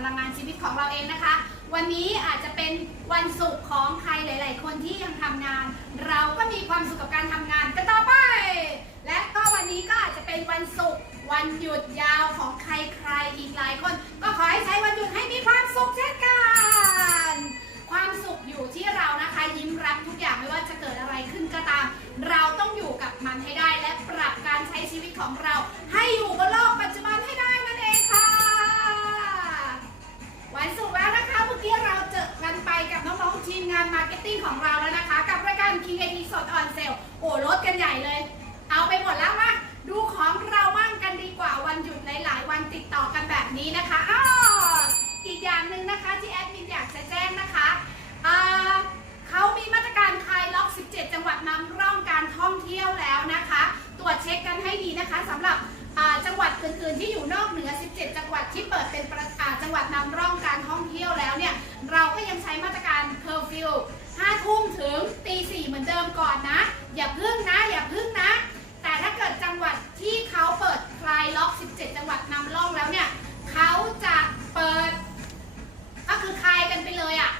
พลังงานชีวิตของเราเองนะคะ วันนี้อาจจะเป็นวันศุกร์ของใครหลาย ๆ คนที่ยังทำงาน เราก็มีความสุขกับการทำงานกันต่อไป และก็วันนี้ก็อาจจะเป็นวันศุกร์วันหยุดยาวของใครใคร ๆ อีกหลายคน ก็ขอให้ใช้วันหยุดให้มีความสุขเช่นกัน ความสุขอยู่ที่เรานะคะยิ้มรับทุกอย่างไม่ว่าจะเกิดอะไรขึ้นก็ตาม เราต้องอยู่กับมันให้ได้และปรับการใช้ชีวิตของเราให้อยู่บนโลก ติ้งของเราแล้วนะคะ กับรายการ KAT สดออนเซลโอ้ลดกันใหญ่เลย เอาไปหมดแล้วมาดูของเราบ้างกันดีกว่าวันหยุดหลาย ๆ วันติดต่อกันแบบนี้นะคะอ้ออีกอย่างหนึ่งนะคะที่แอดมินอยากจะแจ้งนะคะอ่าเขามีมาตรการคลายล็อก 17 จังหวัดนำร่องการท่องเที่ยวแล้วนะคะ ตรวจเช็คกันให้ดีนะคะสำหรับจังหวัดอื่นๆที่อยู่นอกเหนือ 17 จังหวัดที่เปิดเป็นประอ่าจังหวัดนำร่องการท่องเที่ยวแล้วเนี่ย เราก็ยังใช้มาตรการเคอร์ฟิว 5ทุ่มถึงตี4เหมือนเดิมก่อนนะ อย่าพึ่งนะ อย่าพึ่งนะ แต่ถ้าเกิดจังหวัดที่เขาเปิดคลายล็อก 17 จังหวัดนำร่องแล้วเนี่ยเขาจะเปิด ก็คือคลายกันไปเลยอะ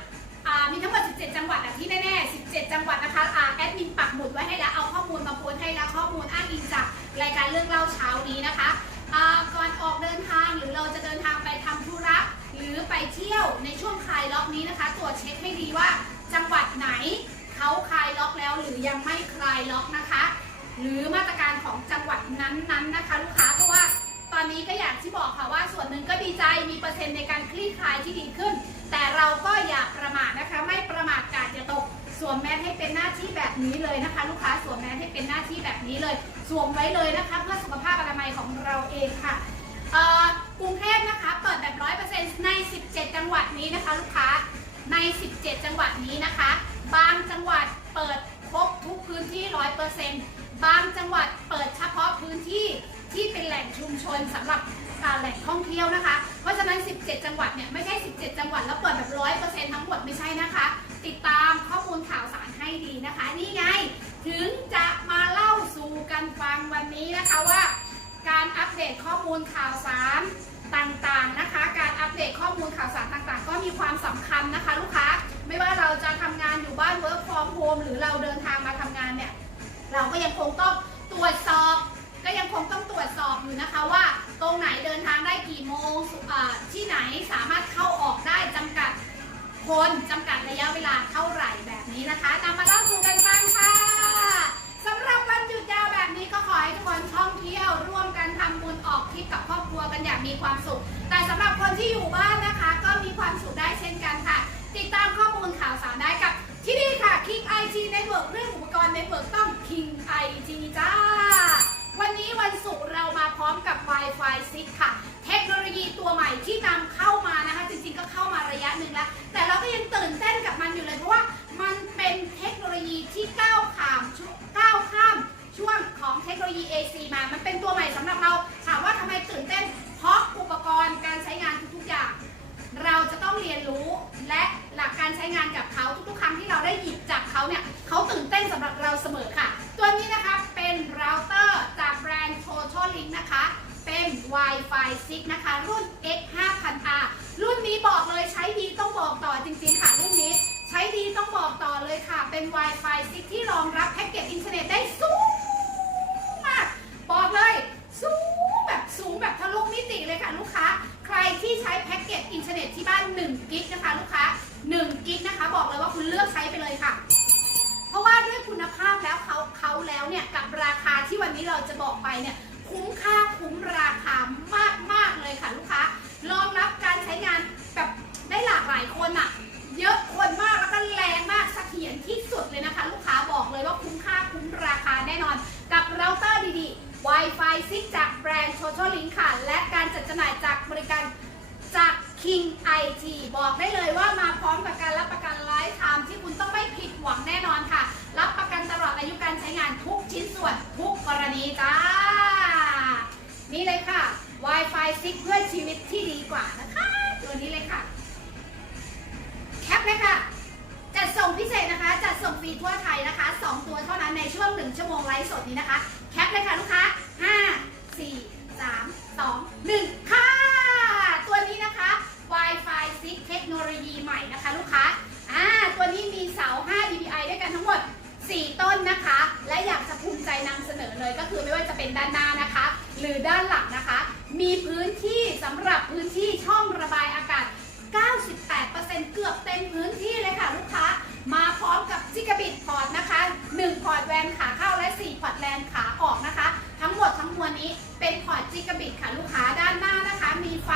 อ่ามีทั้งหมด 17 จังหวัดอะที่แน่ๆ 17 จังหวัดนะคะอ่าแอดมินปักหมุดไว้ให้แล้วเอาข้อมูลมาโพสให้แล้วข้อมูลอ้างอิงจากรายการเรื่องเล่าเช้านี้นะคะอ่าก่อนออกเดินทางหรือเราจะเดินทางไปทำธุระหรือไปเที่ยวในช่วงคลายล็อกนี้นะคะ ตรวจเช็คให้ดีว่า ยังไม่คลายล็อกนะคะ หรือมาตรการของจังหวัดนั้นๆนะคะ ลูกค้าเพราะว่าตอนนี้ก็อย่างที่บอกค่ะว่าส่วนหนึ่งก็ดีใจมีเปอร์เซ็นต์ในการคลี่คลายที่ดีขึ้น แต่เราก็อย่าประมาทนะคะ ไม่ประมาทกาดอย่าตกสวมแมสให้เป็นหน้าที่แบบนี้เลยนะคะ ลูกค้าสวมแมสให้เป็นหน้าที่แบบนี้เลย สวมไว้เลยนะคะ เพื่อสุขภาพอนามัยของเราเองค่ะกรุงเทพนะคะเปิดแบบร้อยเปอร์เซ็นต์ใน 17 จังหวัดนี้นะคะ ลูกค้าใน 17 จังหวัดนี้นะคะ บางจังหวัดเปิดครบทุกพื้นที่ร้อยเปอร์เซ็นต์บางจังหวัดเปิดเฉพาะพื้นที่ที่เป็นแหล่งชุมชนสำหรับแหล่งท่องเที่ยวนะคะ เพราะฉะนั้น 17 จังหวัดเนี่ยไม่ใช่ 17 จังหวัดแล้วเปิดแบบ100%ทั้งหมดไม่ใช่นะคะ ติดตามข้อมูลข่าวสารให้ดีนะคะ นี่ไง ถึงจะมาเล่าสู่กันฟังวันนี้นะคะว่า การอัปเดตข้อมูลข่าวสาร ต่างๆนะคะ การอัปเดตข้อมูลข่าวสารต่างๆ ก็มีความสำคัญนะคะ ลูกค้า ไม่ว่าเราจะทำงานอยู่บ้าน work from home หรือเราเดินทางมาทำงานเนี่ย เราก็ยังคงต้องตรวจสอบ ก็ยังคงต้องตรวจสอบอยู่นะคะว่า ตรงไหนเดินทางได้กี่โมงที่ไหนสามารถเข้าออกได้จำกัดคนจำกัดระยะเวลาเท่าไหร่แบบนี้นะคะนำมาเล่าสู่กันฟังค่ะสำหรับวันหยุดยาวแบบนี้ก็ขอให้ทุกคนท่องเที่ยวร่วมกัน ทริปกับครอบครัวกันอย่างมีความสุข แต่สำหรับคนที่อยู่บ้านนะคะ ก็มีความสุขได้เช่นกันค่ะ ติดตามข้อมูลข่าวสารได้กับที่นี่ค่ะ King IG Network เรื่องอุปกรณ์ Network ต้อง King IG จ้า Wi-Fi 6เพื่อชีวิตที่ดีกว่านะคะ ตัวนี้เลยค่ะ แคปเลยค่ะ จัดส่งพิเศษนะคะ จัดส่งฟรีทั่วไทยนะคะ 2 ตัวเท่านั้นในช่วง 1 ชั่วโมงไลฟ์สดนี้นะคะ แคปเลยค่ะลูกค้า 5 4 3 2 1 ค่ะ ตัวนี้นะคะ Wi-Fi โนโลยีใหม่นะคะลูกค้าอ่าตัวนี้มีเสา 5 dBi ด้วยกันทั้งหมด 4 ต้นนะคะ และอยากจะภูมิใจนำเสนอเลยก็คือไม่ว่าจะเป็นด้านหน้านะคะ หรือด้านหลังนะคะ มีพื้นที่สำหรับพื้นที่ช่องระบายอากาศ 98%เกือบเต็มพื้นที่เลยค่ะลูกค้า มาพร้อมกับจิกบิตพอร์ตนะคะ 1 พอร์ตแวนขาเข้าและ 4 พอร์ตแวนขาออกนะคะ ทั้งหมดทั้งมวลนี้เป็นพอร์ตจิกบิตค่ะลูกค้าด้านหน้านะคะ มีไฟ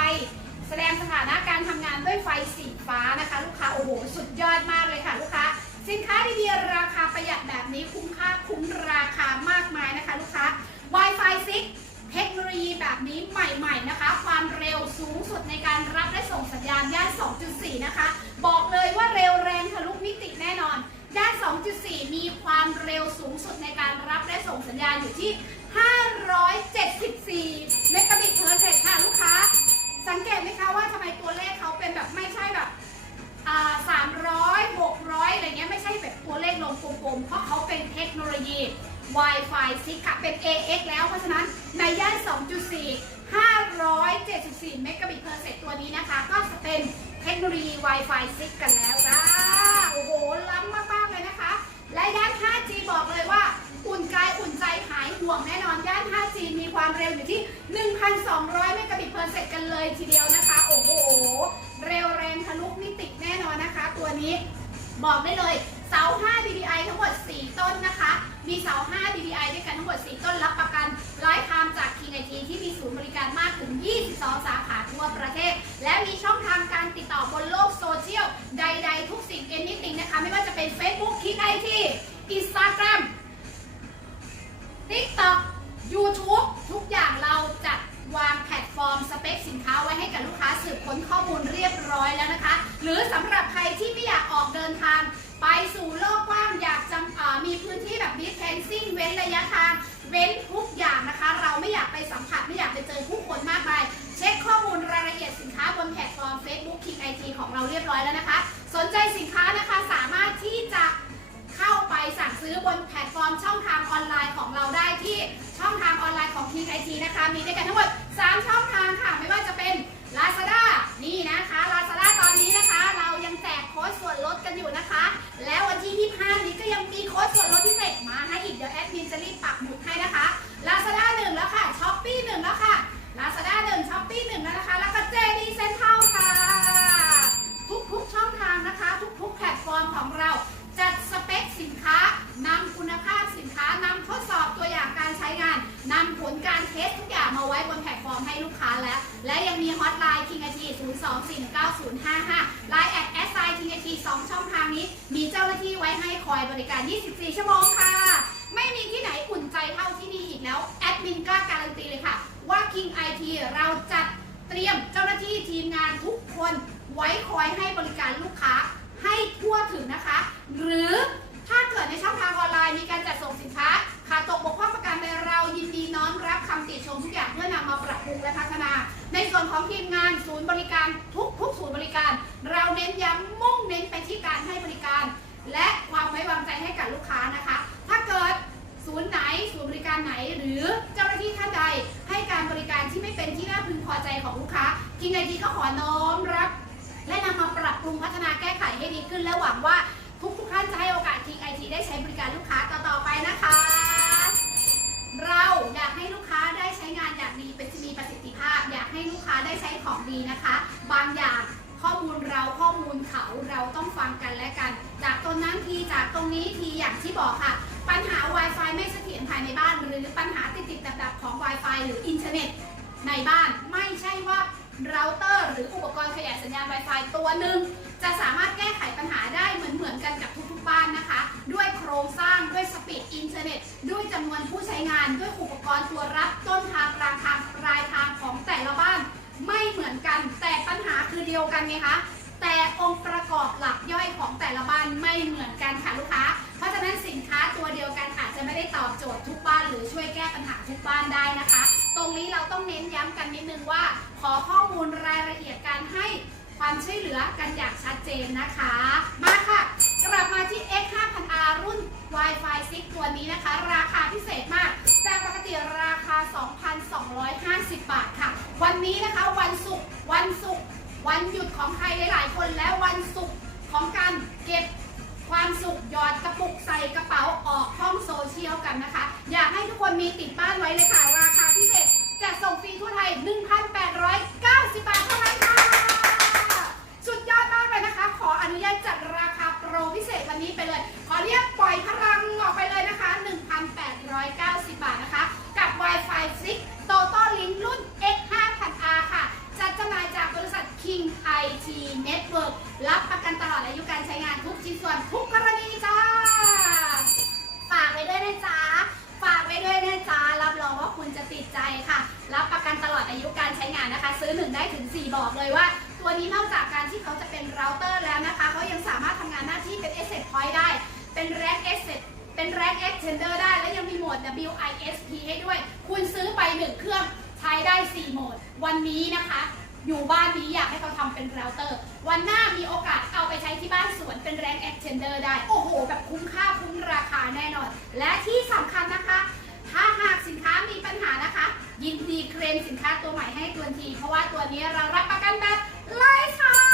แสดงสถานะการทำงานด้วยไฟสีฟ้านะคะ ลูกค้าโอ้โหสุดยอดมากเลยค่ะลูกค้า สินค้าดีๆราคาประหยัดแบบนี้คุ้ม 2.4 นะคะ บอกเลยว่าเร็วแรงทะลุมิติแน่นอนย่าน 2.4 มีความเร็วสูงสุดในการรับและส่งสัญญาณอยู่ที่ 574 เมกะบิตเพอร์เซกค่ะลูกค้า สังเกตไหมคะว่าทำไมตัวเลขเขาเป็นแบบไม่ใช่แบบอ่าสามร้อยหกร้อยอะไรเงี้ยไม่ใช่แบบตัวเลขลงกลมๆ เพราะเขาเป็นเทคโนโลยี Wi-Fi 6ค่ะเป็น AX แล้วเพราะฉะนั้นในย่าน 2.4 574 เมกะบิตเพอร์เซกตัวนี้นะคะ ก็จะเป็น เทคโนโลยี Wi-Fi 6 กันแล้วจ้าโอ้โห ล้ำมากๆเลยนะคะ และย่าน 5G บอกเลยว่า อุ่นกายอุ่นใจหายห่วงแน่นอน ย่าน 5G มีความเร็วอยู่ที่ 1,200 เมกะบิตเพอร์เซกกันเลยทีเดียวนะคะ โอ้โห เร็วแรงทะลุมิติแน่นอนนะคะ ตัวนี้ บอกได้เลยเสา5 DDI ทั้งหมด 4 ต้นนะคะ มีเสา5 DDI ด้วยกันทั้งหมด 4 ต้นรับประกันร้อยไทม์จาก King IT ที่มีศูนย์บริการมากถึง 22 สาขาทั่วประเทศ และมีช่องทางการติดต่อบนโลกโซเชียลใด ๆ ทุกสิ่ง anything นะคะ ไม่ว่าจะเป็น Facebook King IT Instagram TikTok YouTube ทุกอย่างเราจัดวางแพลตฟอร์มสเปคสินค้าไว้ให้กับลูกค้าสืบค้นข้อมูลเรียบร้อยแล้วนะคะ หรือสำหรับใครที่ไม่อยากออกเดินทาง ไปสู่โลกกว้างอยากจะอ่ามีพื้นที่แบบ distancing เว้นระยะทาง เว้นทุกอย่างนะคะ เราไม่อยากไปสัมผัสไม่อยากไปเจอผู้คนมากมาย เช็คข้อมูลรายละเอียดสินค้าบนแพลตฟอร์ม Facebook King IT ของเราเรียบร้อยแล้วนะคะ สนใจสินค้านะคะสามารถที่จะเข้าไปสั่งซื้อบนแพลตฟอร์มช่องทางออนไลน์ของเราได้ที่ช่องทางออนไลน์ของ King IT นะคะ มีด้วยกันทั้งหมด 3 ช่องทางค่ะไม่ว่าจะเป็น Lazada 0241905 Line แอดแอสไซ King IT 2ช่องทางนี้ มีเจ้าหน้าที่ไว้ให้คอยบริการ 24 ชั่วโมงค่ะ ไม่มีที่ไหนอุ่นใจเท่าที่นี่อีกแล้ว แอดมินกล้าการันตีเลยค่ะ ว่า King IT เราจัดเตรียมเจ้าหน้าที่ทีมงานทุกคนไว้คอยให้บริการลูกค้าให้ทั่วถึงนะคะ หรือถ้าเกิดในช่องทางออนไลน์มีการจัดส่งสิ อทีก็ขอน้อมรับ และนำมาปรับปรุงพัฒนาแก้ไขให้ดีขึ้น และหวังว่าทุกทุกท่านจะให้โอกาสทีไอทีได้ใช้บริการลูกค้าต่อๆไปนะคะ เราอยากให้ลูกค้าได้ใช้งานอย่างดีเป็นมีประสิทธิภาพ อยากให้ลูกค้าได้ใช้ของดีนะคะ บางอย่างข้อมูลเราข้อมูลเขาเราต้องฟังกันและกัน จากตรงนั้นทีจากตรงนี้ทีอย่างที่บอกค่ะ ปัญหา Wi-Fi ไม่เสถียรภายในบ้านหรือปัญหาติดติดๆดับๆของ Wi-Fi หรืออินเทอร์เน็ตในบ้าน หนึ่งจะสามารถแก้ไขปัญหาได้เหมือนเหมือนกันกับทุกๆบ้านนะคะ ด้วยโครงสร้างด้วยสปีดอินเทอร์เน็ต ด้วยจำนวนผู้ใช้งาน ด้วยอุปกรณ์ตัวรับต้นทางกลางทางปลายทางของแต่ละบ้าน ไม่เหมือนกันแต่ปัญหาคือเดียวกันไงคะแต่องค์ประกอบหลักย่อยของแต่ละบ้านไม่เหมือนกันค่ะลูกค้า เพราะฉะนั้นสินค้าตัวเดียวกันอาจจะไม่ได้ตอบโจทย์ทุกบ้าน หรือช่วยแก้ปัญหาทุกบ้านได้นะคะ ตรงนี้เราต้องเน้นย้ำกันนิดนึงว่า ขอข้อมูลรายละเอียดการให้ ความช่วยเหลือกันอย่างชัดเจนนะคะ มาค่ะ กลับมาที่ X 5 0 0 0 R รุ่น Wi-Fi 6 ตัวนี้นะคะ ราคาพิเศษมาก จากปกติราคา 2,250 บาทค่ะ วันนี้นะคะวันศุกร์วันศุกร์วันหยุดของใครหลายๆ คนและวันศุกร์ของการเก็บความสุขหยอดกระปุกใส่กระเป๋าออกห้องโซเชียลกันนะคะ อยากให้ทุกคนมีติดบ้านไว้เลยค่ะ ราคาพิเศษจะส่งฟรีทั่วไทย 1,890 บาท บอกเลยว่า ตัวนี้นอกจากการที่เขาจะเป็นเราเตอร์แล้วนะคะเขายังสามารถทำงานหน้าที่เป็น Asset Point ได้ เป็น Rack Asset เป็น Rack Extender ได้ และยังมีโหมด WISP ให้ด้วย คุณซื้อไป 1 เครื่องใช้ได้ 4 โหมด วันนี้นะคะอยู่บ้านนี้อยากให้เขาทำเป็นเราเตอร์ วันหน้ามีโอกาสเอาไปใช้ที่บ้านสวนเป็นแรงแอคเชนเดอร์ได้ โอ้โห แบบคุ้มค่าคุ้มราคาแน่นอน และที่สำคัญนะคะ ถ้าหากสินค้ามีปัญหานะคะ ยินดีเคลมสินค้าตัวใหม่ให้ตัวที เพราะว่าตัวนี้เรารับประกันแบบไร้ทาง